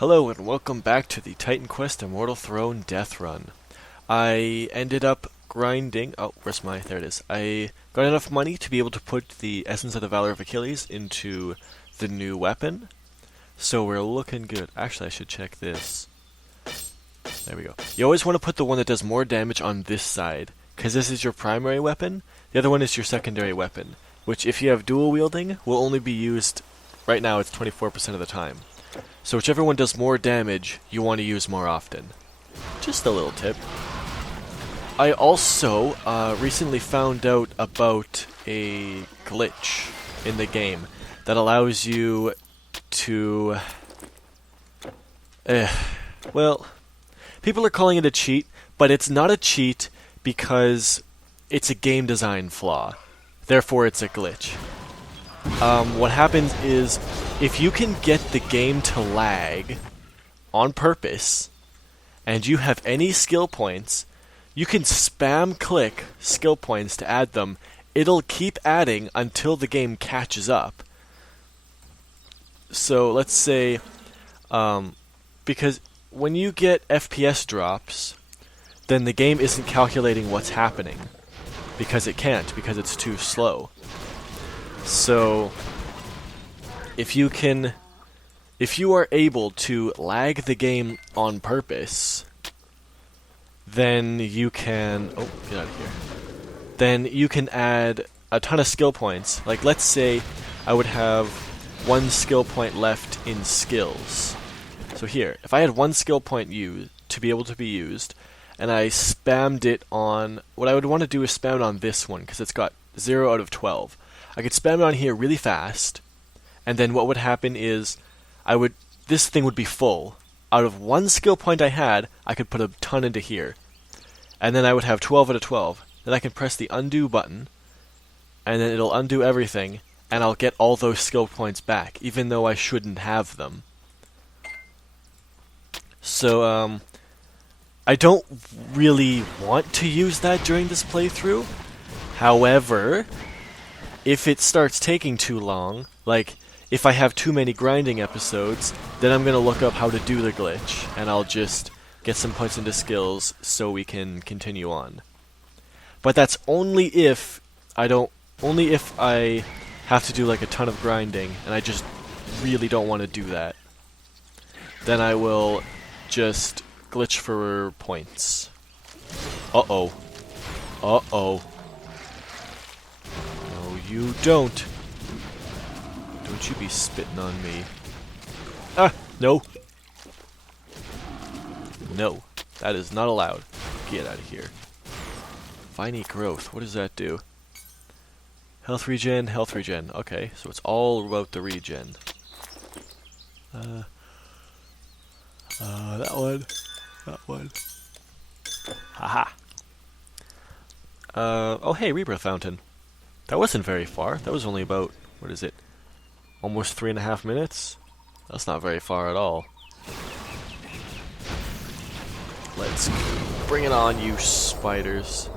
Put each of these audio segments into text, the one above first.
Hello and welcome back to the Titan Quest Immortal Throne Deathrun. I ended up grinding. Oh, where's my? There it is. I got enough money to be able to put the Essence of the Valor of Achilles into the new weapon. So we're looking good. Actually, I should check this. There we go. You always want to put the one that does more damage on this side, because this is your primary weapon. The other one is your secondary weapon, which if you have dual wielding, will only be used, right now it's 24% of the time. So whichever one does more damage, you want to use more often. Just a little tip. I also recently found out about a glitch in the game that allows you to... well, people are calling it a cheat, but it's not a cheat because it's a game design flaw. Therefore, it's a glitch. What happens is, if you can get the game to lag on purpose, and you have any skill points, you can spam click skill points to add them. It'll keep adding until the game catches up. So let's say, because when you get FPS drops, then the game isn't calculating what's happening. Because it can't, because it's too slow. So, if you are able to lag the game on purpose, then you can, oh, get out of here. Then you can add a ton of skill points. Like, let's say I would have one skill point left in skills. So here, if I had one skill point to be able to be used, and I spammed it on, what I would want to do is spam it on this one, because it's got 0 out of 12. I could spam it on here really fast, and then what would happen is, this thing would be full. Out of one skill point I had, I could put a ton into here. And then I would have 12 out of 12. Then I can press the undo button, and then it'll undo everything, and I'll get all those skill points back, even though I shouldn't have them. So, I don't really want to use that during this playthrough. However, if it starts taking too long, like, if I have too many grinding episodes, then I'm going to look up how to do the glitch, and I'll just get some points into skills so we can continue on. But that's only if I have to do like a ton of grinding, and I just really don't want to do that. Then I will just glitch for points. Uh-oh. Uh-oh. No, you don't. Don't you be spitting on me. Ah! No! No. That is not allowed. Get out of here. Viney growth. What does that do? Health regen, health regen. Okay, so it's all about the regen. That one. That one. Haha. Oh hey, Rebirth Fountain. That wasn't very far. That was only about, what is it? Almost 3.5 minutes? That's not very far at all. Let's bring it on, you spiders.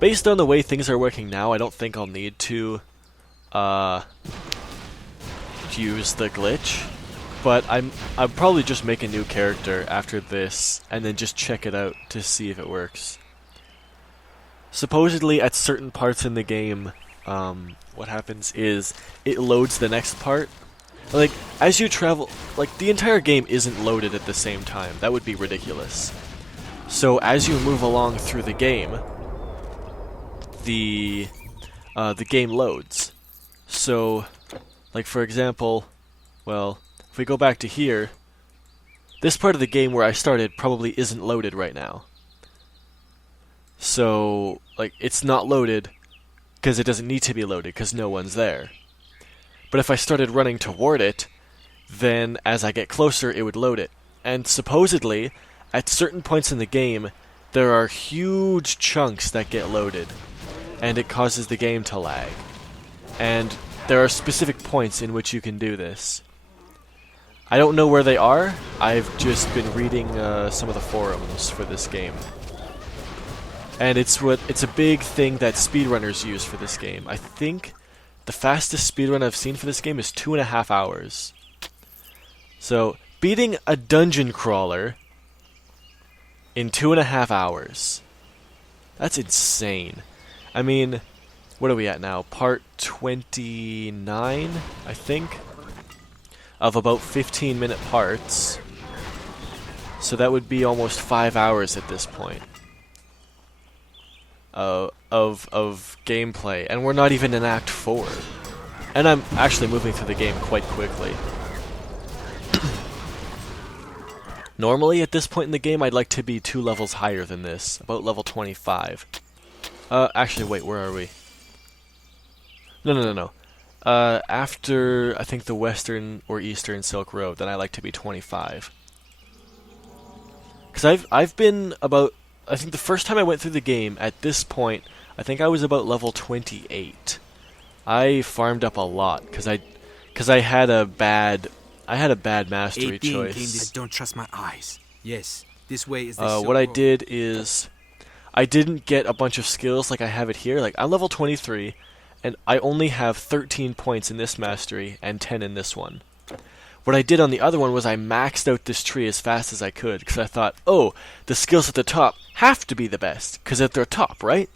Based on the way things are working now, I don't think I'll need to use the glitch. But I'll probably just make a new character after this, and then just check it out to see if it works. Supposedly, at certain parts in the game, what happens is it loads the next part. Like, as you travel, like, the entire game isn't loaded at the same time. That would be ridiculous. So as you move along through the game, the game loads. So, like, for example, well, if we go back to here, this part of the game where I started probably isn't loaded right now. So, like, it's not loaded because it doesn't need to be loaded because no one's there. But if I started running toward it, then as I get closer, it would load it. And supposedly, at certain points in the game, there are huge chunks that get loaded, and it causes the game to lag. And there are specific points in which you can do this. I don't know where they are. I've just been reading some of the forums for this game. And it's a big thing that speedrunners use for this game. I think the fastest speedrun I've seen for this game is 2.5 hours. So beating a dungeon crawler in 2.5 hours. That's insane. I mean, what are we at now? Part 29, I think, of about 15-minute parts. So that would be almost 5 hours at this point of gameplay, and we're not even in Act 4. And I'm actually moving through the game quite quickly. Normally, at this point in the game, I'd like to be 2 levels higher than this, about level 25. Actually, wait, where are we? No. After, I think, the Western or Eastern Silk Road, then I like to be 25. Because I've been about, I think the first time I went through the game, at this point, I think I was about level 28. I farmed up a lot, because I had a bad mastery choice. I don't trust my eyes. Yes, this way is the what I did is, I didn't get a bunch of skills like I have it here. Like, I'm level 23, and I only have 13 points in this mastery, and 10 in this one. What I did on the other one was I maxed out this tree as fast as I could, because I thought, oh, the skills at the top have to be the best, because at their top, right?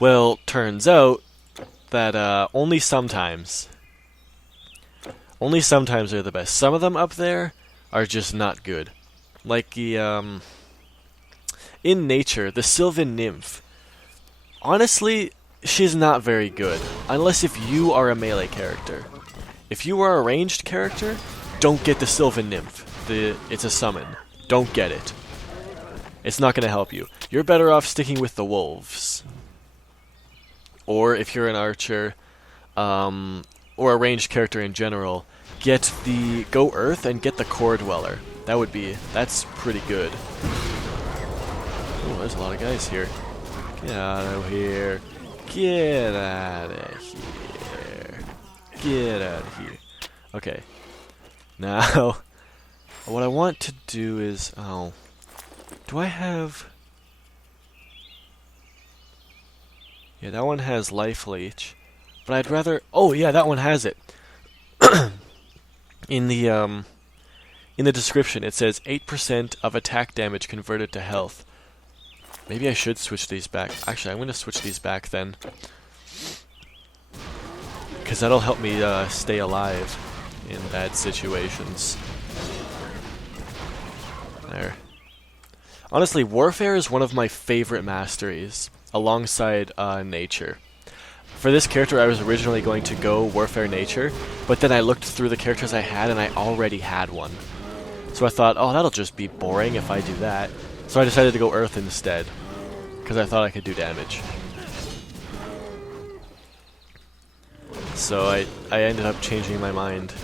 Well, turns out that only sometimes they're the best. Some of them up there are just not good. Like the, in nature, the Sylvan Nymph. Honestly, she's not very good, unless if you are a melee character. If you are a ranged character, don't get the Sylvan Nymph. It's a summon. Don't get it. It's not going to help you. You're better off sticking with the wolves. Or if you're an archer, or a ranged character in general, go Earth and get the Core Dweller. That's pretty good. Oh, there's a lot of guys here. Get out of here. Get out of here. Get out of here. Okay. Now, what I want to do is, do I have... Yeah, that one has Life Leech. But I'd rather... Oh, yeah, that one has it. In the description, it says 8% of attack damage converted to health. Maybe I should switch these back. Actually, I'm going to switch these back then. Because that'll help me stay alive in bad situations. There. Honestly, Warfare is one of my favorite masteries, alongside Nature. For this character, I was originally going to go Warfare Nature, but then I looked through the characters I had, and I already had one. So I thought, oh, that'll just be boring if I do that. So I decided to go Earth instead, because I thought I could do damage. So I ended up changing my mind.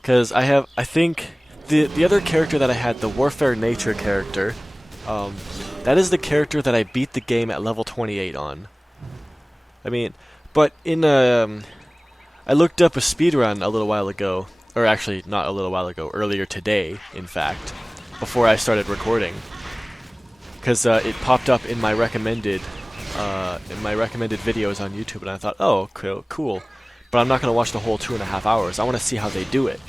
Because I think, the other character that I had, the Warfare Nature character, that is the character that I beat the game at level 28 on. I mean, but I looked up a speedrun a little while ago, or actually not a little while ago, earlier today, in fact, before I started recording, because it popped up in my recommended videos on YouTube, and I thought, oh, cool, but I'm not going to watch the whole 2.5 hours. I want to see how they do it.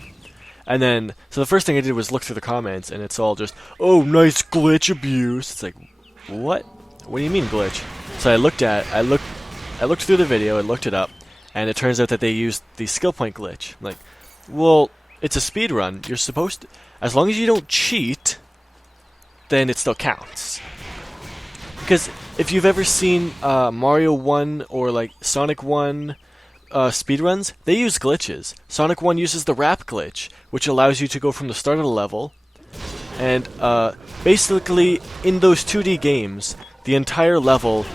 And then, so the first thing I did was look through the comments, and it's all just, oh, nice glitch abuse. It's like, what? What do you mean glitch? So I looked through the video and looked it up, and it turns out that they used the skill point glitch. I'm like, well, it's a speedrun. You're supposed to, as long as you don't cheat, then it still counts. Because if you've ever seen Mario 1 or like Sonic 1 speedruns, they use glitches. Sonic 1 uses the wrap glitch, which allows you to go from the start of the level, and basically in those 2D games, the entire level,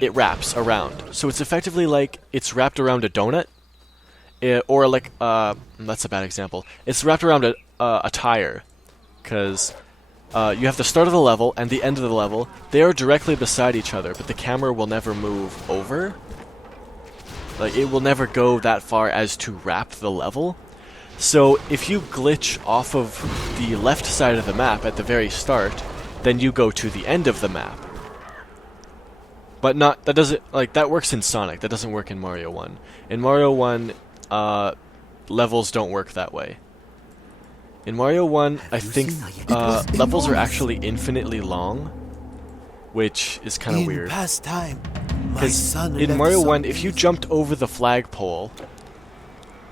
it wraps around. So it's effectively like it's wrapped around a donut, or like, that's a bad example. It's wrapped around a tire, because you have the start of the level and the end of the level. They are directly beside each other, but the camera will never move over. Like, it will never go that far as to wrap the level. So if you glitch off of the left side of the map at the very start, then you go to the end of the map. But that works in Sonic, that doesn't work in Mario 1. In Mario 1, levels don't work that way. In Mario 1, I think seen how you- levels are actually infinitely long, which is kind of In weird. past time, my Because son in left Mario some 1, if you easy- jumped over the flagpole,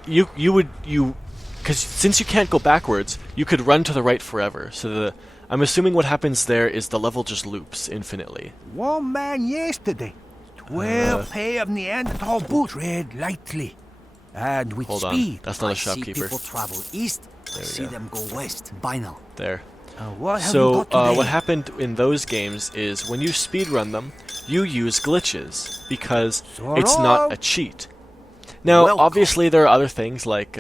because since you can't go backwards, you could run to the right forever. So I'm assuming what happens there is the level just loops infinitely. One man yesterday, 12 pair of Neanderthal boots. Tread lightly, and with Hold on, speed. that's not a I see shopkeeper. people travel east, I we see go. them go west. Bye now. There. What have So you got today? what happened in those games is when you speedrun them, you use glitches because it's not a cheat. Now, Welcome. obviously, there are other things like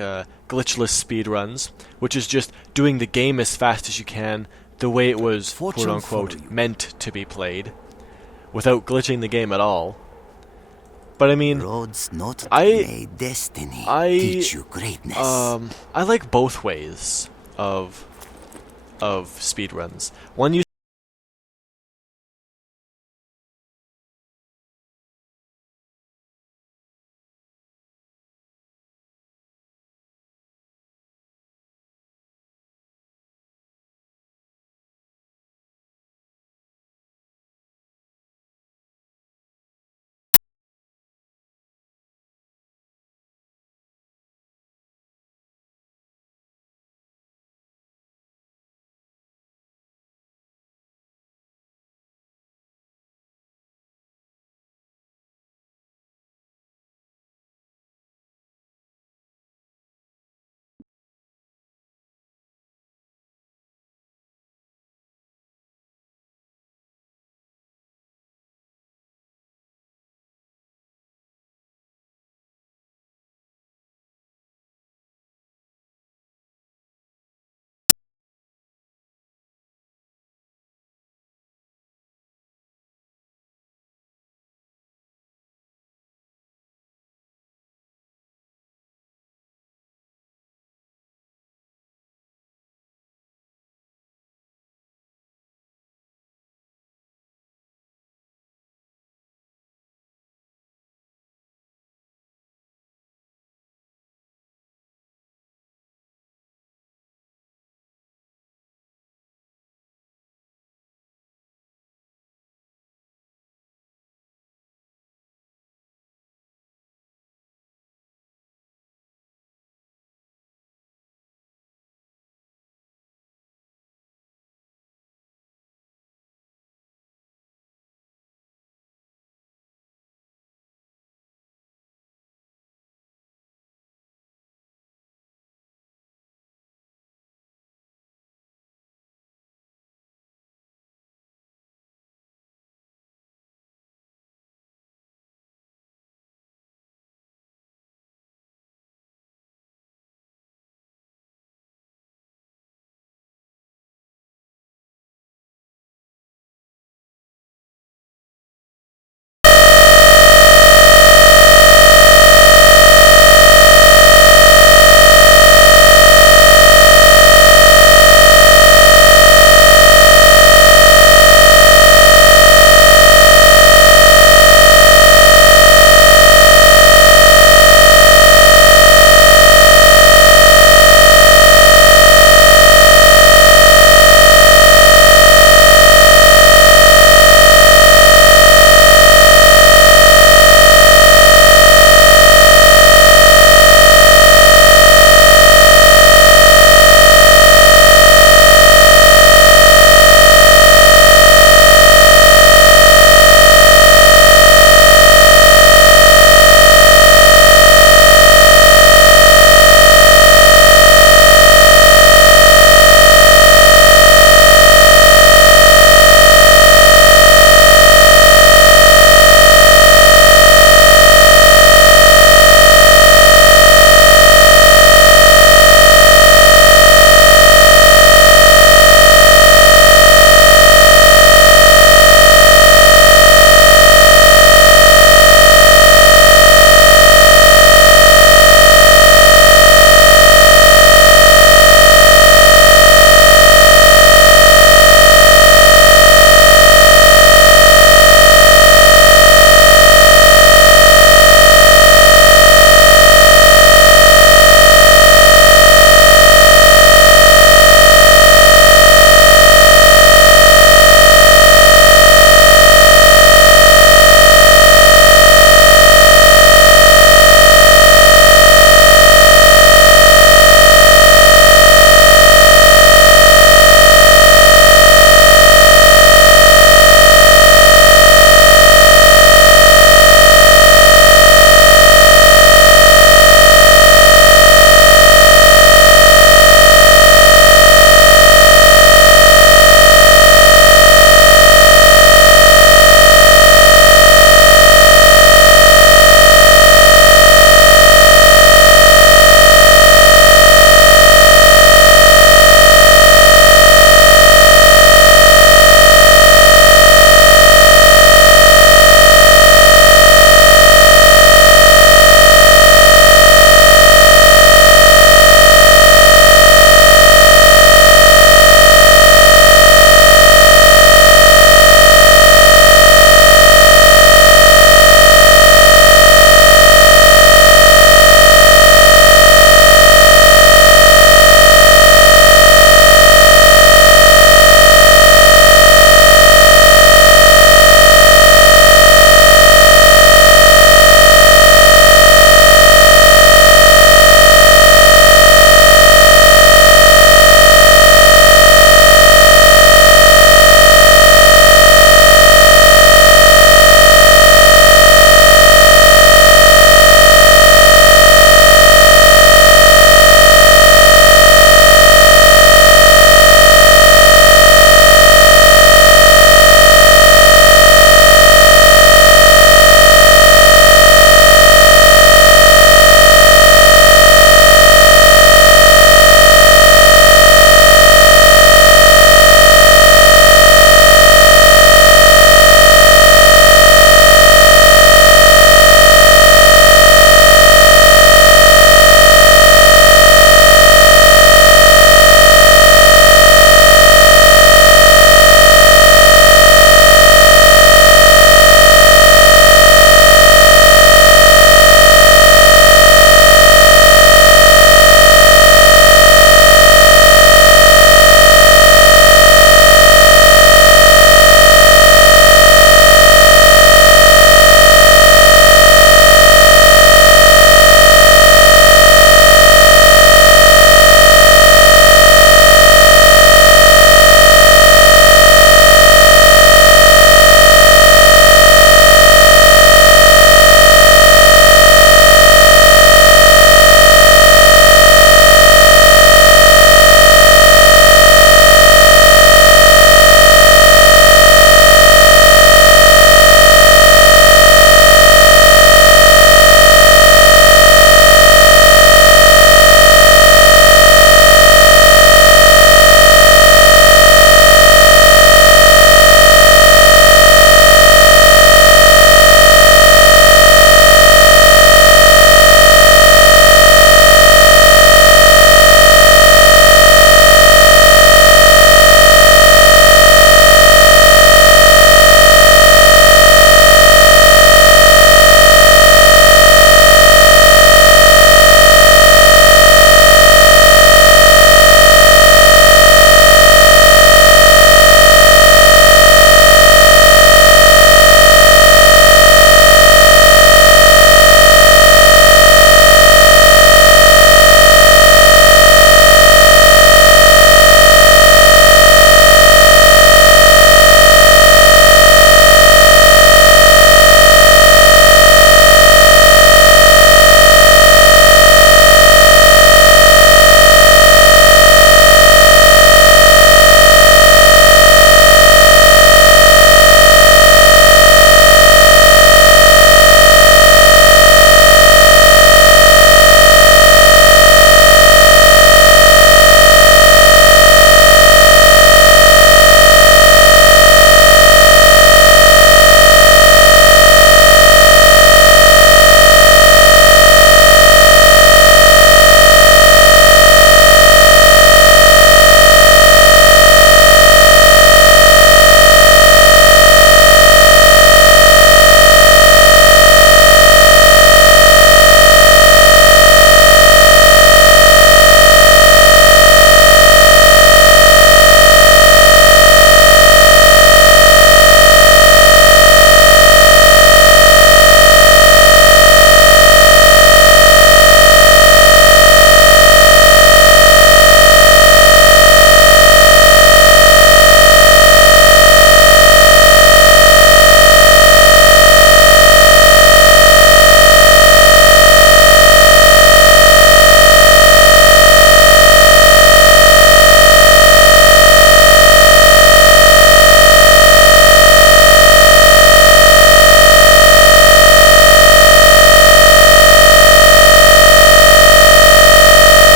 glitchless speedruns, which is just doing the game as fast as you can, the way it was Fortune quote-unquote follow you. meant to be played, without glitching the game at all. But I mean, Roads not I- made destiny I, teach you greatness. I like both ways of speedruns. One you